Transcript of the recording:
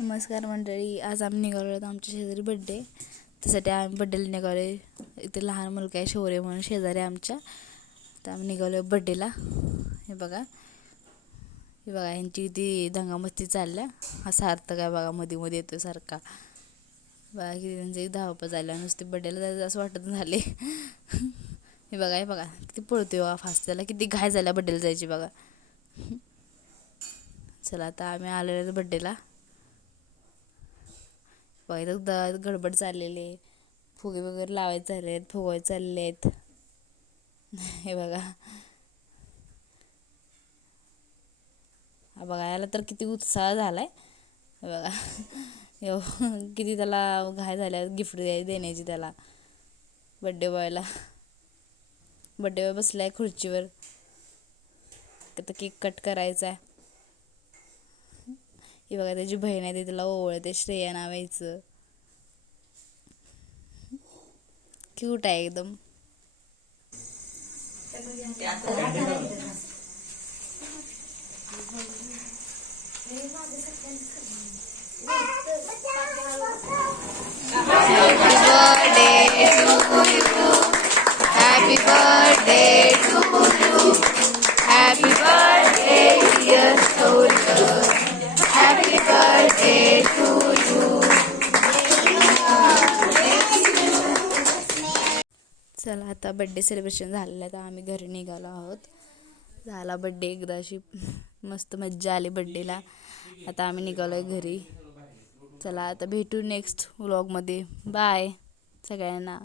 नमस्कार मंडळी आज आम्ही निघालो आहोत आमच्या शेजारी बड्डे त्यासाठी आम्ही बड्डेला निघालो आहे. इथे लहान मुलगा आहे शौर्य म्हणून शेजारी आमच्या. तर आम्ही निघालो आहे बड्डेला हे बघा. हे बघा यांची ती दंगामस्ती चालल्या. हा सार्थक आहे बघा मध्ये मध्ये येतो सारखा. बघा किती त्यांची धावपळ झाल्या नुसते बड्डेला जायचं असं वाटत झाले. हे बघा हे बघा. किती पळतोय बघा फास्ट त्याला किती घाय झाल्या बड्डेला जायची बघा. चला आता आम्ही आलेलो आहे बड्डेला बघा द गडबड चाललेली आहे. फुगे वगैरे लावायचे चालले आहेत फुगवायचे चालले आहेत. हे बघा. बघायला बघा तर किती उत्साह झालाय. आहे बघा. यो किती त्याला घाय झाल्या गिफ्ट द्याय देण्याची त्याला. बड्डे बॉयला बड्डे बॉय बसलाय खुर्चीवर. आता केक कट करायचा आहे ही बघा त्याची बहीण आहे ती तिला ओवळते श्रेया नावायचं क्यूट आहे एकदम. Happy चला आता बड्डे सेलिब्रेशन झालेलं आहे तर आम्ही घरी निघालो आहोत. झाला बड्डे एकदा अशी मस्त मज्जा आली बड्डेला आता आम्ही निघालो आहे घरी. चला आता भेटू नेक्स्ट व्लॉगमध्ये बाय सगळ्यांना.